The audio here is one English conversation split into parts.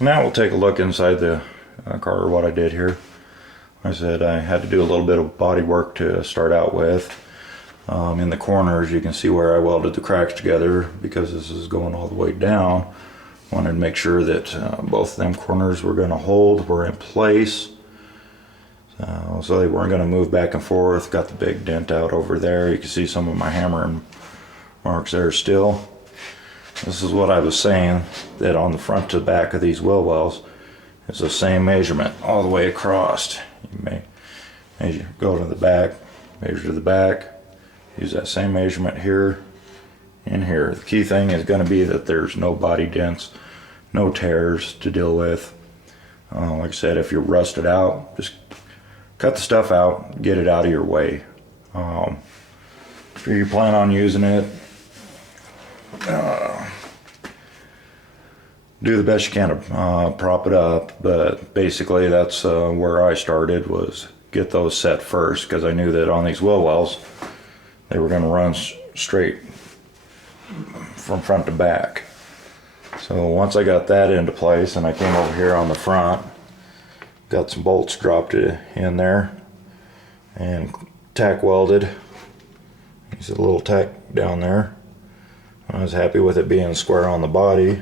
Now we'll take a look inside the car, what I did here. I said I had to do a little bit of body work to start out with. In the corners you can see where I welded the cracks together because this is going all the way down. Wanted to make sure that both of them corners were going to hold, were in place. So they weren't going to move back and forth. Got the big dent out over there. You can see some of my hammering marks there still. This is what I was saying, that on the front to back of these wheel wells is the same measurement all the way across. You may measure, go to the back, measure to the back, use that same measurement here and here. The key thing is going to be that there's no body dents, no tears to deal with. Like I said, if you're rusted out, just cut the stuff out, get it out of your way. If you plan on using it, do the best you can to prop it up, but basically that's where I started, was get those set first, because I knew that on these wheel wells they were going to run straight from front to back. So once I got that into place and I came over here on the front, got some bolts dropped in there and tack welded. There's a little tack down there. I was happy with it being square on the body.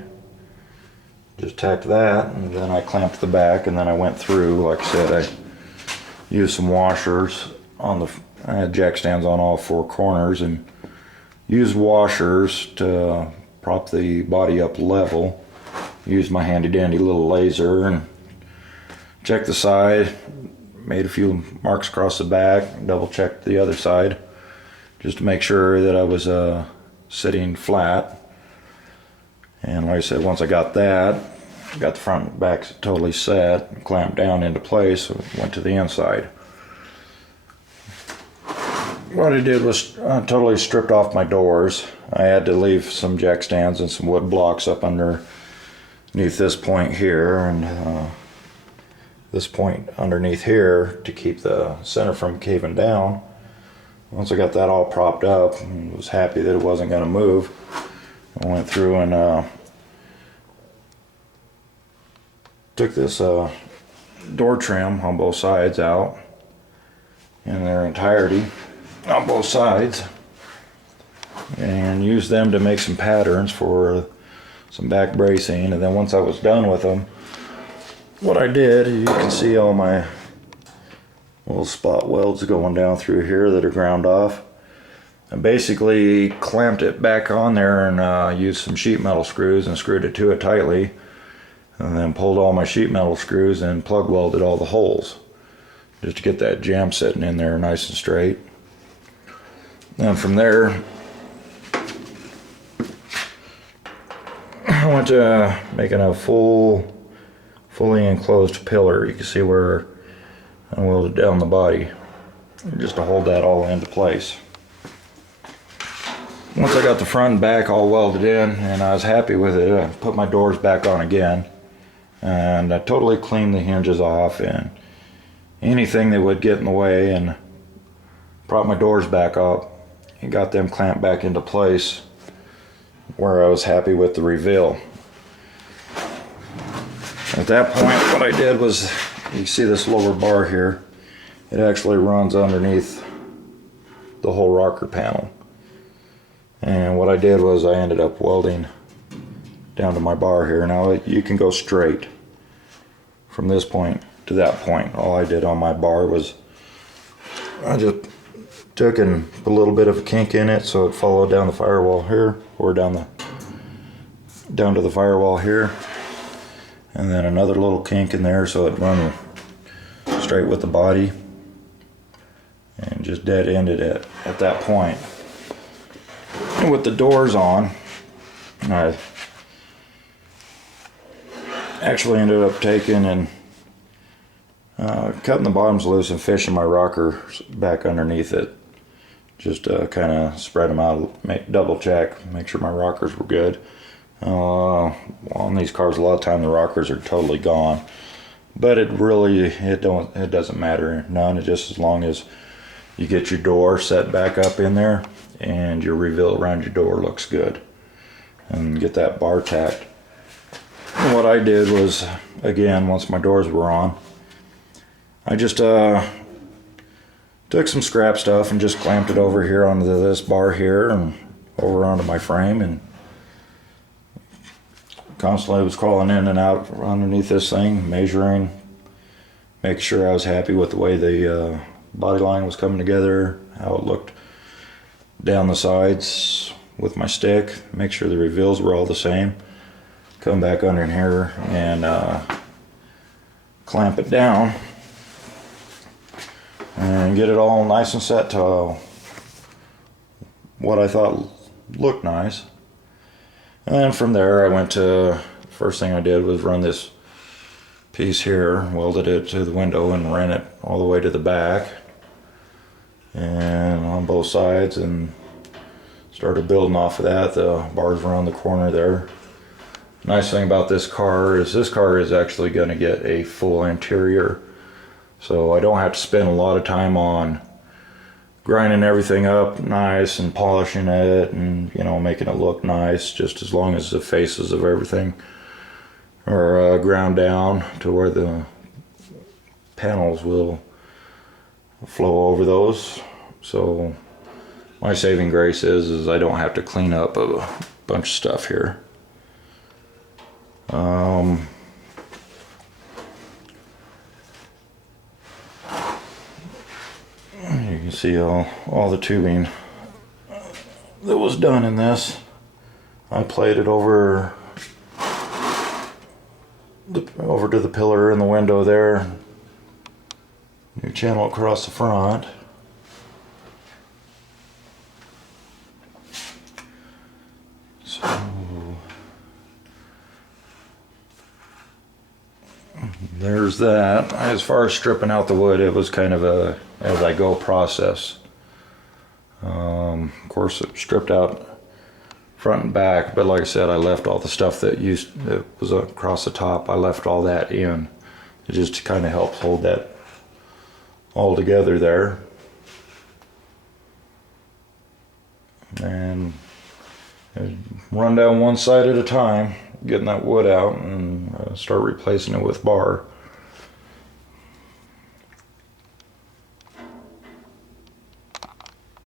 Just tacked that, and then I clamped the back, and then I went through. Like I said, I used some washers on the, I had jack stands on all four corners, and used washers to prop the body up level. Used my handy dandy little laser and checked the side, made a few marks across the back, double checked the other side just to make sure that I was sitting flat. And like I said, once I got that, got the front and back totally set, clamped down into place, so went to the inside. What I did was totally stripped off my doors. I had to leave some jack stands and some wood blocks up underneath this point here, and this point underneath here to keep the center from caving down. Once I got that all propped up and was happy that it wasn't going to move, I went through and took this door trim on both sides out in their entirety on both sides, and used them to make some patterns for some back bracing. And then once I was done with them, what I did, you can see all my little spot welds going down through here that are ground off. I basically clamped it back on there and used some sheet metal screws and screwed it to it tightly, and then pulled all my sheet metal screws and plug welded all the holes just to get that jamb sitting in there nice and straight. And from there I went to making a fully enclosed pillar. You can see where I welded down the body just to hold that all into place. Once I got the front and back all welded in and I was happy with it, I put my doors back on again, and I totally cleaned the hinges off and anything that would get in the way, and brought my doors back up and got them clamped back into place where I was happy with the reveal. At that point, what I did was, you see this lower bar here, it actually runs underneath the whole rocker panel. And what I did was I ended up welding down to my bar here. Now you can go straight from this point to that point. All I did on my bar was I just took and put a little bit of a kink in it so it followed down the firewall here, or down to the firewall here, and then another little kink in there so it run straight with the body, and just dead ended it at that point. And with the doors on, I actually ended up taking and cutting the bottoms loose and fishing my rocker back underneath it, just to kind of spread them out, double check, make sure my rockers were good. On these cars, a lot of time the rockers are totally gone, but it doesn't matter none. It just, as long as you get your door set back up in there and your reveal around your door looks good, and get that bar tacked And what I did was, again, once my doors were on, I just took some scrap stuff and just clamped it over here onto this bar here and over onto my frame, and constantly was crawling in and out underneath this thing, measuring, making sure I was happy with the way the body line was coming together, how it looked down the sides with my stick, make sure the reveals were all the same. Come back under in here and clamp it down and get it all nice and set to what I thought looked nice. And then from there I went to, first thing I did was run this piece here, welded it to the window and ran it all the way to the back and on both sides, and started building off of that. The bars were on the corner there. Nice thing about this car is actually going to get a full interior, so I don't have to spend a lot of time on grinding everything up nice and polishing it and, you know, making it look nice, just as long as the faces of everything are ground down to where the panels will flow over those. So my saving grace is I don't have to clean up a bunch of stuff here. You can see all the tubing that was done in this. I played it over to the pillar in the window there. New channel across the front. So there's that. As far as stripping out the wood, it was kind of a as I go process. Of course, it stripped out front and back, but like I said, I left all the stuff that was across the top. I left all that in. It just kind of helps hold that all together there. And run down one side at a time, getting that wood out, and start replacing it with bar.